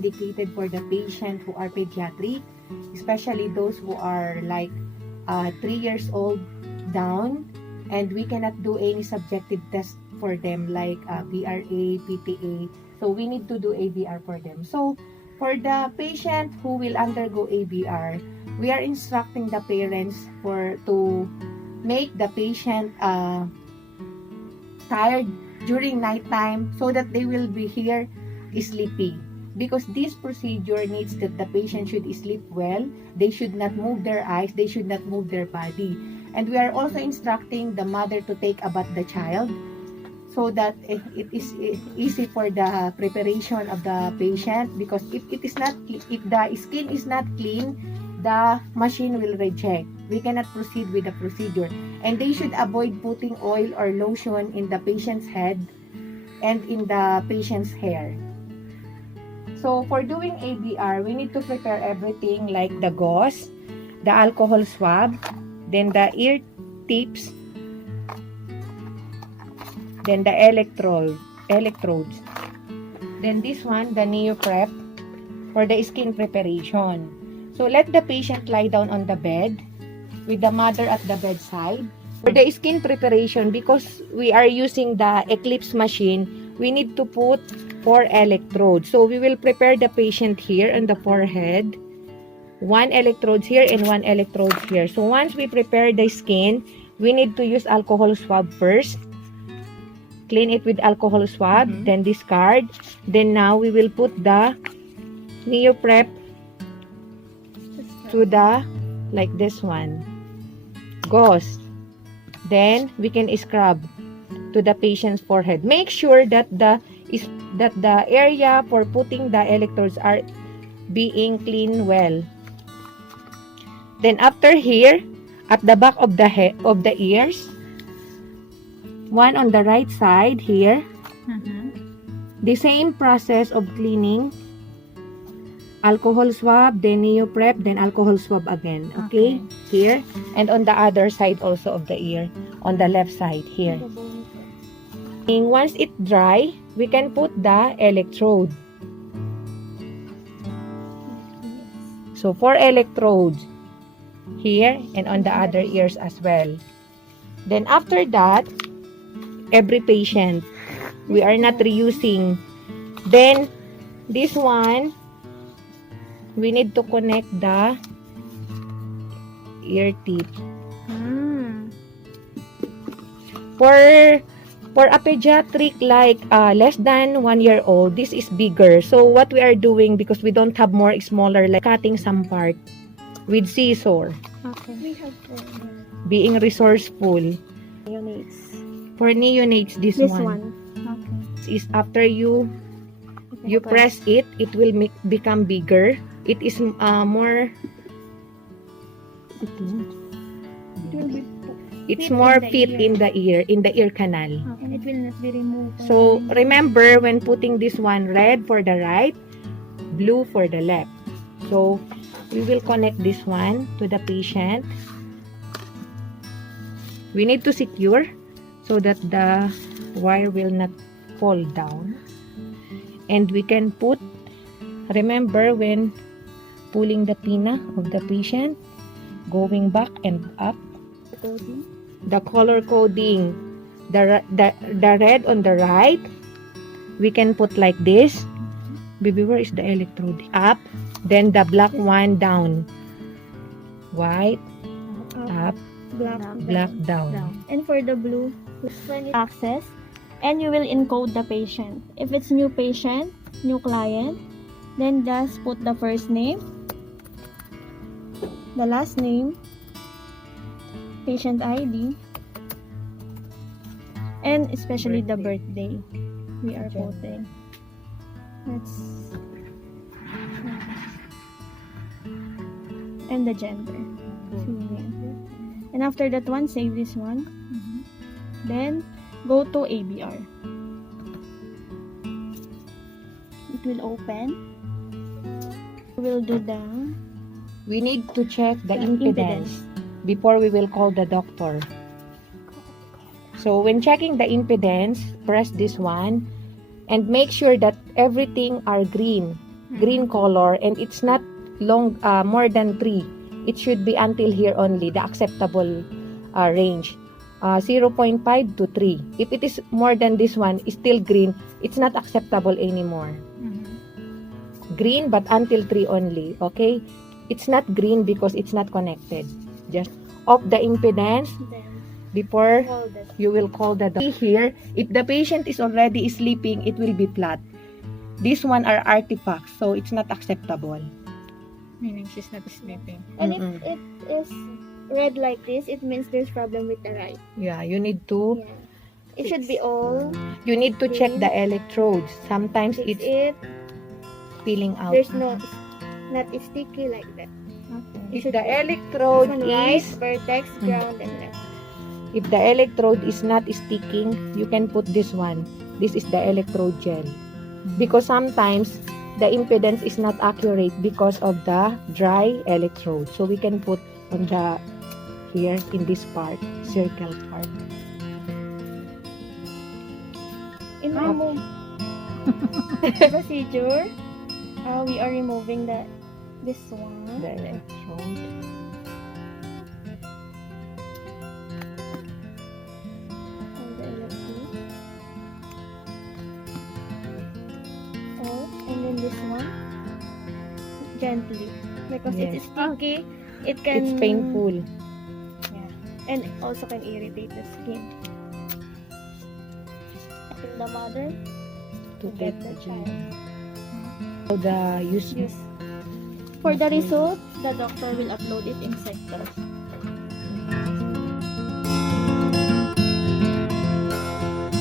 indicated for the patient who are pediatric, especially those who are like 3 years old down, and we cannot do any subjective test for them like BRA, PPA. So we need to do ABR for them. So for the patient who will undergo ABR, we are instructing the parents to make the patient tired during nighttime so that they will be here sleepy. Because this procedure needs that the patient should sleep well. They should not move their eyes. They should not move their body. And we are also instructing the mother to take about the child so that it is easy for the preparation of the patient. Because if the skin is not clean, the machine will reject. We cannot proceed with the procedure. And they should avoid putting oil or lotion in the patient's head and in the patient's hair. So for doing ABR, we need to prepare everything like the gauze, the alcohol swab, then the ear tips, then the electrodes. Then this one, the neoprep for the skin preparation. So let the patient lie down on the bed with the mother at the bedside. For the skin preparation, because we are using the Eclipse machine, we need to put 4 electrodes. So we will prepare the patient here on the forehead. 1 electrode here and 1 electrode here. So once we prepare the skin, we need to use alcohol swab first. Clean it with alcohol swab, then discard. Then now we will put the neoprep to the, like this one, gauze. Then we can scrub to the patient's forehead. Make sure that the area for putting the electrodes are being cleaned well. Then after here, at the back of the head of the ears, one on the right side here, the same process of cleaning. Alcohol swab, then neoprep, then alcohol swab again. Okay? Here. And on the other side also of the ear. On the left side here. And once it dry, we can put the electrode. So 4 electrodes here and on the other ears as well. Then after that, every patient, we are not reusing. Then this one, we need to connect the ear tip. For a pediatric like less than 1 year old, this is bigger. So what we are doing, because we don't have more smaller, like cutting some part with scissor. Okay. We have Being resourceful. neonates. For neonates, this one. Okay. Is after you press it, it will become bigger. It is more. It's more fit in the ear canal. Okay. And it will not be removed. So remember, when putting this one, red for the right, blue for the left. So we will connect this one to the patient. We need to secure so that the wire will not fall down. And we can put, remember when pulling the pinna of the patient, going back and up. Coding. The color coding, the red on the right, we can put like this. Baby, where is the electrode? Up, then the black one down. White, up, black down. And for the blue, access, and you will encode the patient. If it's new patient, new client, then just put the first name, the last name, patient ID, and especially the birthday we are putting. And the gender. And after that one, save this one. Then go to ABR. It will open. We will do the... We need to check the impedance before we will call the doctor. So when checking the impedance, press this one and make sure that everything are green. green color, and it's not more than 3. It should be until here only, the acceptable range. 0.5 to 3. If it is more than this one, is still green, it's not acceptable anymore. Green but until 3 only, okay? It's not green because it's not connected. Just off the impedance Then before hold it. you will call the doctor. Here, if the patient is already sleeping, it will be flat. This one are artifacts, so it's not acceptable. Meaning she's not sleeping. And if it is red like this, it means there's problem with the right. Yeah, you need to Yeah. It should be all. check the electrodes. Sometimes Fix it's it. peeling out. There's no, not sticky like that. It If should the be electrode this one right, is vertex, ground, and left. if the electrode is not sticking, you can put this one. This is the electrode gel. Because sometimes the impedance is not accurate because of the dry electrode. So we can put on the here in this part, circle part. In remove procedure, we are removing this one. The electrode. And the electrode. Oh, and then this one. Gently. Because Yes. it's sticky, it can... It's painful. And also can irritate the skin. In the mother, To get take the the child. So the use Yes. For the result, the doctor will upload it in sectors.